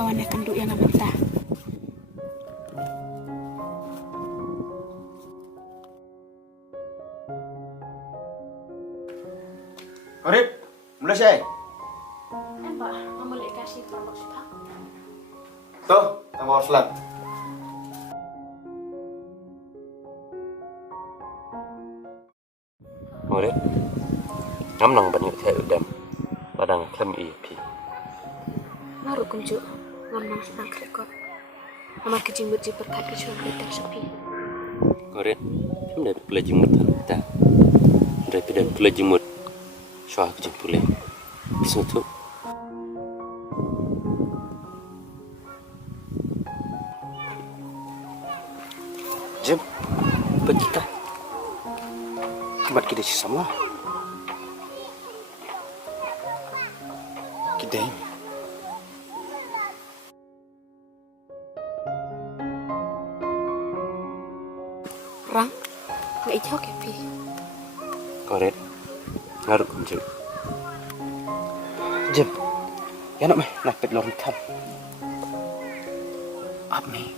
kawannya kenduk yang mentah. Korip, mulai sih. Mbak, mau kasih tolong sebab. Tuh, kamu harus selat. Korip, ngam nang banyak saya udam, padang klem pi. Naruh kunjuk, ngam nang senang rekod. Amar kejimut ji berkat kecuali tak sepi. Korip, hem dari pula jimut kita. Dari pula jimut. Soal kejim pula. Suatu. Jim, kita. Kibat kita si sama. Kita ini. Rang, nggak ijau kepi. Korek, ngaruh kunjuk. Jim, ya nak meh, napet lorong tam. Apa ni?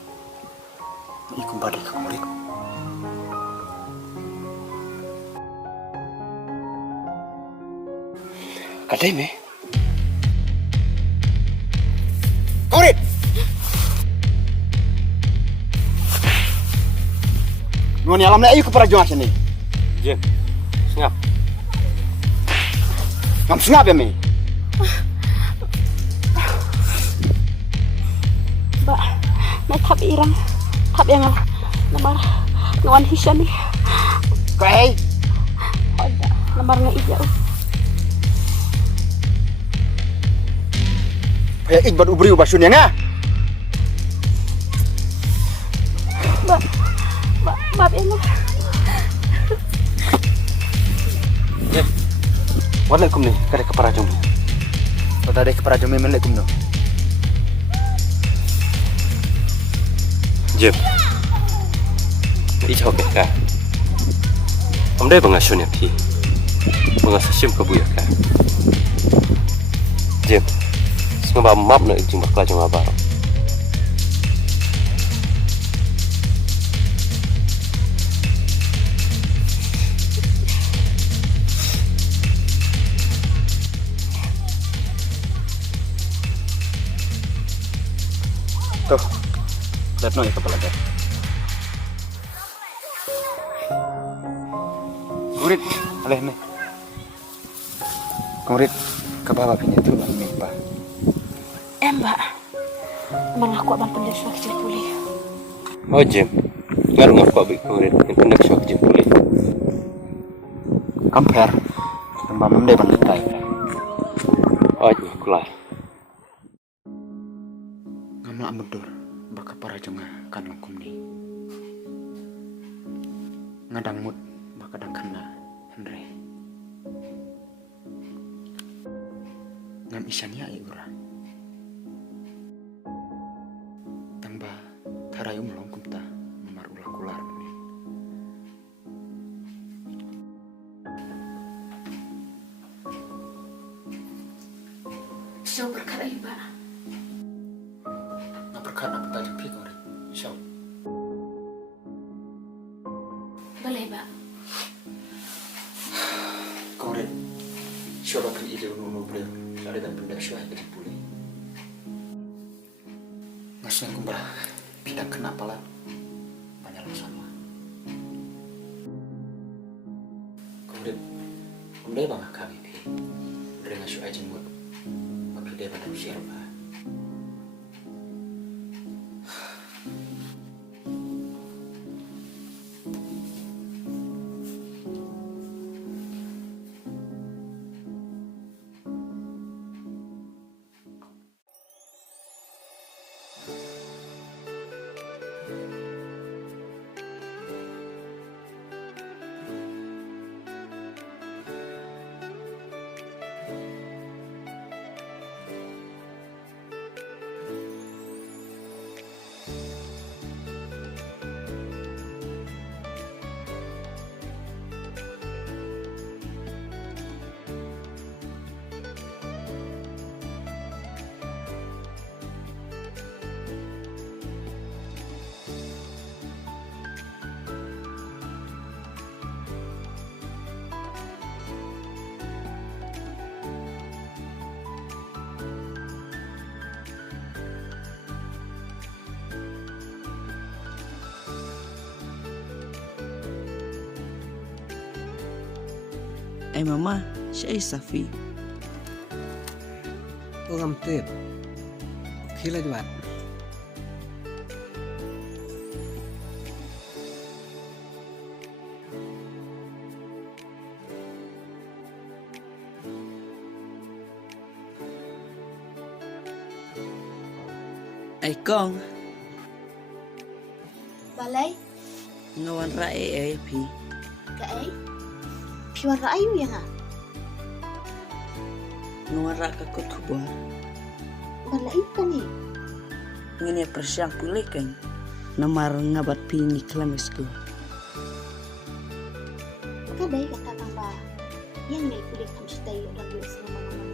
Ikut balik ke murid. Kadai meh. Korek! Nuani alam na ayo ke perjuangan sini. Jim, sengap. Ngam sengap ya, Mei? Mbak, nak tap irang. Tap yang lemar ngawan hisya ni. Kai. Ada lemar nggak ijau. Kayak ikbat ubri ubasun ya nga? Mbak yang Jim, waalaikum ni, kada ke parajong. Pada ada kepada jomel melaikum no. Jim, ijau ke ka? Amdai bangasun ya pi. Bangasasim ke buya ka? Jim, semua map nak ijing bakal jom abang. Tuh, lihat no ya kepala dia. Murid, aleh nih. Murid, ke bawah ini tuh bang Mbak. Mbak, emang aku abang pendek suak je pulih. Oh Jim, ngaruh ngaruh abik murid yang pendak syok Jim pulih. Compare, tambah memde bang kita. Oh Jim, kulah. Ngama amudur, baka para jonga kan hukum ni. Ngadang mut, baka dang kena Andre. Ngam isanya ay ura. Tambah tarayu melongkum ta memar ulah kular ni. Jauh berkara Mbak. Berkat apa tajam pi kore. Insya. Boleh Mbak. Kore. Siapa kan ide unu beliau. Ada dan benda syuai ke pulih. Ngasih kumbah bidang kenapa lah banyak sama. Kore. Umdai bang kami pi. Dengan syuai jemut. Tapi dia pada usia apa? ay mama, siya ay Safi. Ngam tip. Khila jwat. Ay kong, Balay, ngawan ra ay pi. kaay. Piwan raayo yan ha. Ngawan ra ka kutubwa. Balay ka ni. Ngini persyang pulikan. Namar ngabat pini klamis ko. Kaday ka tanang ba? Yan may kulit kami siya tayo ng Diyos na mga